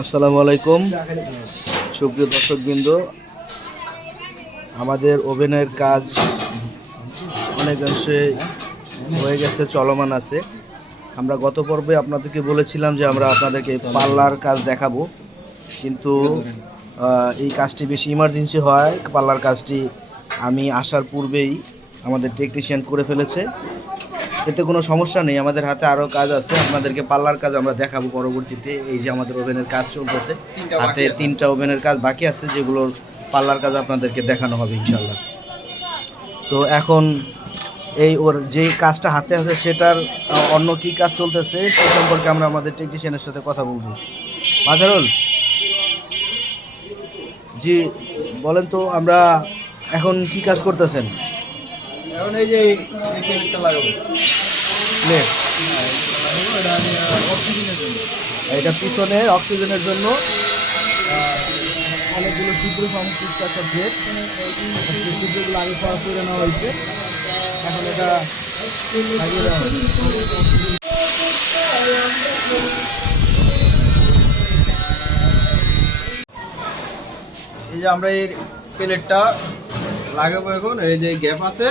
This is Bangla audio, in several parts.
আসসালামু আলাইকুম। সুপ্রিয় দর্শকবৃন্দ, আমাদের ওভেনের কাজ অনেকাংশে হয়ে গেছে, চলমান আছে। আমরা গত পর্বে আপনাদেরকে বলেছিলাম যে আমরা আপনাদেরকে পাল্লার কাজ দেখাবো, কিন্তু এই কাজটি বেশি ইমার্জেন্সি হয়। পাল্লার কাজটি আমি আসার পূর্বেই আমাদের টেকনিশিয়ান করে ফেলেছে। এতে কোনো সমস্যা নেই। আমাদের হাতে আরও কাজ আছে। আপনাদেরকে পাল্লার কাজ আমরা দেখাবো পরবর্তীতে। এই যে আমাদের ওভেনের কাজ চলতেছে। হাতে তিনটা ওভেনের কাজ বাকি আছে। যেগুলোর পাল্লার কাজ আপনাদেরকে দেখানো হবে ইনশাল্লাহ তো এখন এই ওর যে কাজটা হাতে আছে সেটার অন্য কি কাজ চলতেছে সে সম্পর্কে আমরা আমাদের টেকনিশিয়ানের সাথে কথা বলব। মাজারুল? জি বলেন তো আমরা এখন কি কাজ করতেছেন? এখন এই যে এই প্লেটটা লাগাবো। প্লেট এটা পিছনে অক্সিজেনের জন্য। অনেকগুলো ছিদ্র সংযুক্ত একটা সেই ছিদ্রগুলো আগে পাওয়া করে নেওয়া হয়েছে। এখন এটা লাগিয়ে দেওয়া হবে। এই যে আমরা এই প্লেটটা লাগাবো এখন। এই যে গ্যাপ আছে।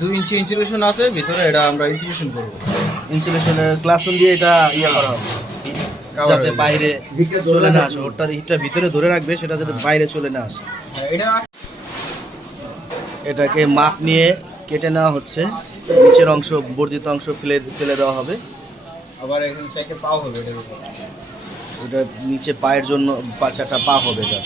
দুই ইঞ্চি ইনসুলেশন আছে ভিতরে এটা আমরা ইনসুলেশন করব। ইনসুলেশনের ক্লাসন দিয়ে এটা ইয়ে করা হবে। যাতে বাইরে চলে না আসে ওটা হিটটা ভিতরে ধরে রাখবে সেটা যাতে বাইরে চলে না আসে। হ্যাঁ, এটা এটাকে মাপ নিয়ে কেটে নেওয়া হচ্ছে। নিচের অংশ বর্ধিত অংশ ফেলে ফেলে দেওয়া হবে। আবার এখানে চারটে পাও হবে এটার উপর। ওটা নিচে পায়ের জন্য পাঁচ চারটা পা হবে এটা।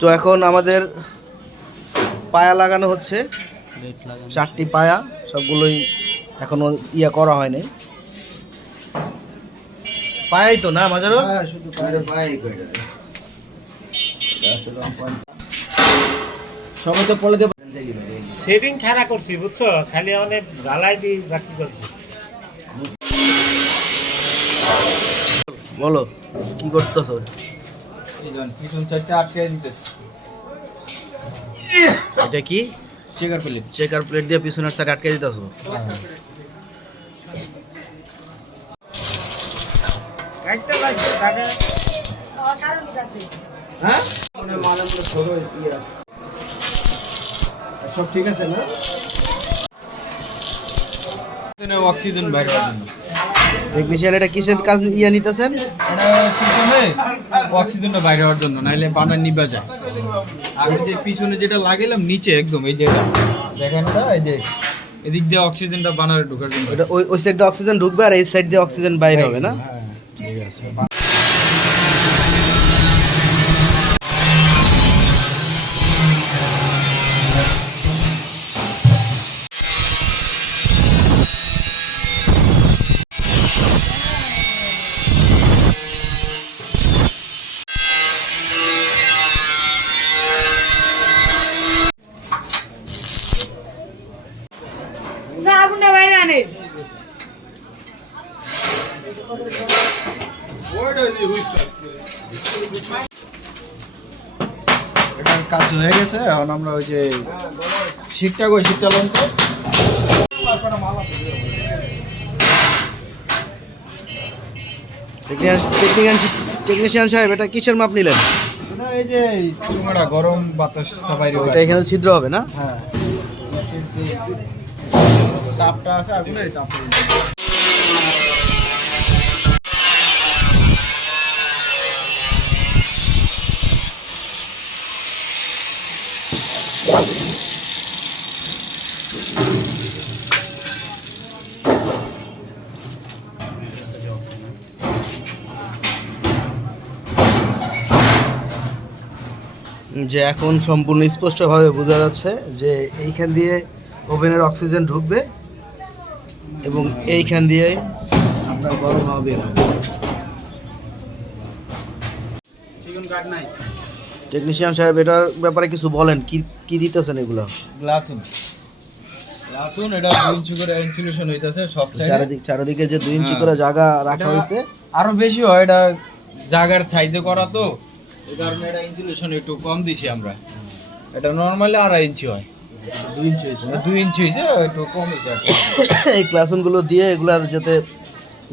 তো এখন আমাদের পায়া লাগানো হচ্ছে। চারটি পায়া সবগুলোই এখনও ইয়া করা হয়নি। পায়াই তো না মাজারও হ্যাঁ শুধু পায়ে সবাই তো পলে দেবো। সেভিং খারাপ করছি বুঝছ? খালি অনেক জ্বালাই দিই বাকি করছি। বলো কি করতেছ? এই পিছন চারটে আটকে দিতেছে। এটা কি? চেকার প্লেট চেকার প্লেট দিয়ে পিছনের সাইড আটকে দিতেছো একটা লাগছে তাকে হ্যাঁ মানে মালের মধ্যে ছোট ইয়ে আছে। সব ঠিক আছে না? অক্সিজেন বাইর হওয়ার জন্য টেকনিশিয়ান এটা কিসের কাজ ইয়ে নিতেছেন? এটা পিছনে অক্সিজেনটা বাইরে হওয়ার জন্য নাইলে বানা নিবা যায়। আর যে পিছনে যেটা লাগাইলাম নিচে একদম এই যে দেখেন না এই যে এদিক দিয়ে অক্সিজেনটা বানারে ঢোকার জন্য। ওটা ওই ওই সাইড অক্সিজেন ঢুকবে আর এই সাইড দিয়ে অক্সিজেন বাইরে হবে না? হ্যাঁ না আগুনটা বাইরে আনে এটার কাজ হয়ে গেছে এখন আমরা ওই যে শীতটা কই শীতটা লন তো টেকনিশিয়ান টেকনিশিয়ান সাহেব এটা কিসের মাপ নিলেন? এই যে গরম বাতাসটা বাইরে এটা এখানে ছিদ্র হবে না? হ্যাঁ। তাপটা আছে আগুনের তাপ যে এখন সম্পূর্ণ স্পষ্টভাবে বোঝা যাচ্ছে যে এইখান দিয়ে ওভেনের অক্সিজেন ঢুকবে এবং এইখান দিয়ে আপনার গরম হাওয়া বের হবে। টেকনিশিয়ান সাহেব এটার ব্যাপারে কিছু বলেন কি কি দিতেছেন এগুলো? গ্লাসুন গ্লাসুন এটা দুই ইঞ্চি করে ইনসুলেশন হইতাছে সব সাইডে চারিদিক চারিদিকে যে দুই ইঞ্চি হ্যাঁ। করে জায়গা রাখা হয়েছে আরও বেশি হয় এটা জায়গার সাইজে করা তো। এই কারণে এটা ইনসুলেশন একটু কম দিছি আমরা। এটা নর্মালি আড়াই ইঞ্চি হয়। দুই ইঞ্চি হয়েছে দুই ইঞ্চি হয়েছে একটু কম হয়েছে এই ক্লাসনগুলো দিয়ে এগুলার যাতে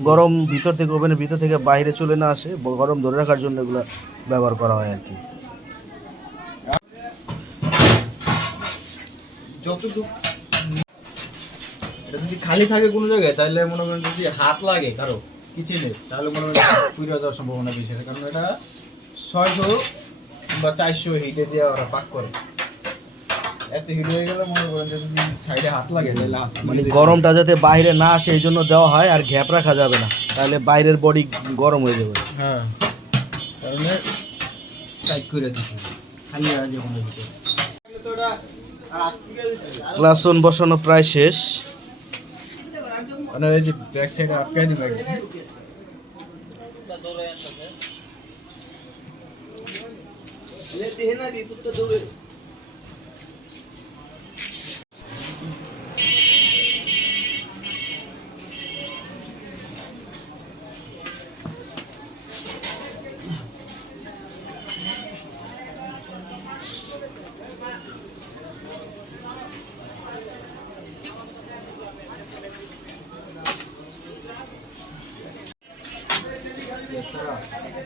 গরম ভিতর থেকে ওভেনের ভিতর থেকে বাইরে চলে না আসে গরম ধরে রাখার জন্য এগুলো ব্যবহার করা হয় আর কি। যতটুকু এটা যদি খালি থাকে কোনো জায়গায় তাহলে মনে করেন যদি হাত লাগে কারও কিচেনে তাহলে মনে করেন পুড়ে যাওয়ার সম্ভাবনা বেশি কারণ এটা ছয়শো বা চারশো হিটে দিয়ে ওরা পাক করে। এত হিট হয়ে গেলে মনে করেন যে যদি সাইডে হাত লাগে তাহলে হাত মানে গরমটা যাতে বাইরে না আসে এই জন্য দেওয়া হয় আর গ্যাপ রাখা যাবে না। তাহলে বাইরের বডি গরম হয়ে যাবে। হ্যাঁ। কারণে টাইট করে দিচ্ছি খালি আর যে কোনো ভিতরে ক্লাসন বসানো প্রায় শেষ। মানে এই যে ব্যাক সাইডে আটকাই দিবে लेते हैं ना अभी Yes, sir.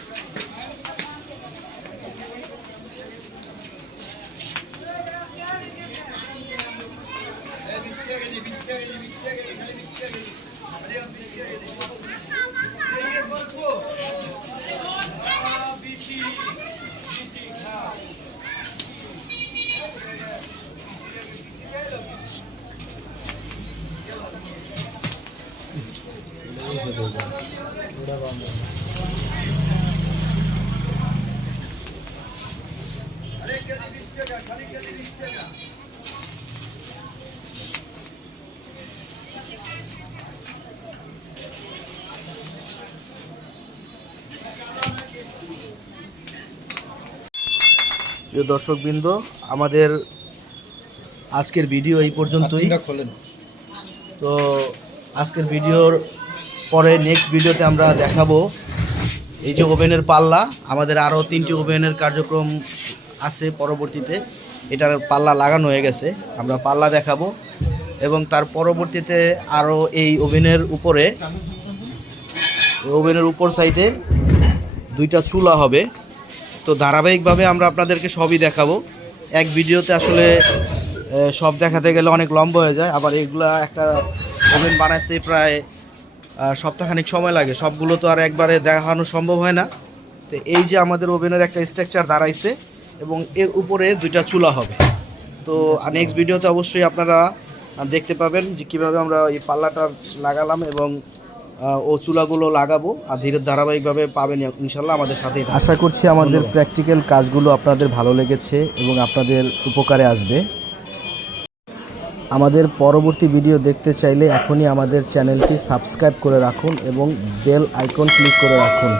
প্রিয় দর্শকবৃন্দ আমাদের আজকের ভিডিও এই পর্যন্তই। তো আজকের ভিডিওর পরে নেক্সট ভিডিওতে আমরা দেখাবো। এই যে ওভেনের পাল্লা, আমাদের আরও তিনটি ওভেনের কার্যক্রম আছে পরবর্তীতে। এটার পাল্লা লাগানো হয়ে গেছে, আমরা পাল্লা দেখাবো। এবং তার পরবর্তীতে আরও এই ওভেনের উপরে, ওভেনের উপর সাইডে দুইটা চুলা হবে। তো ধারাবাহিকভাবে আমরা আপনাদেরকে সবই দেখাবো। এক ভিডিওতে আসলে সব দেখাতে গেলে অনেক লম্বা হয়ে যায়, আবার এগুলা একটা ওভেন বানাতে প্রায় সপ্তাহখানিক সময় লাগে। সবগুলো তো আর একবারে দেখানো সম্ভব হয় না। তো এই যে আমাদের ওভেনের একটা স্ট্রাকচার দাঁড়াইছে এবং এর উপরে দুইটা চুলা হবে। তো নেক্সট ভিডিওতে অবশ্যই আপনারা দেখতে পাবেন যে কীভাবে আমরা এই পাল্লাটা লাগালাম এবং ও চুলাগুলো লাগাবো আর ধীরে ধারাবাহিকভাবে পাবেন ইনশাল্লাহ আমাদের সাথে আশা করছি আমাদের প্র্যাকটিক্যাল কাজগুলো আপনাদের ভালো লেগেছে এবং আপনাদের উপকারে আসবে। আমাদের পরবর্তী ভিডিও দেখতে চাইলে এখনই আমাদের চ্যানেলটি সাবস্ক্রাইব করে রাখুন এবং বেল আইকন ক্লিক করে রাখুন।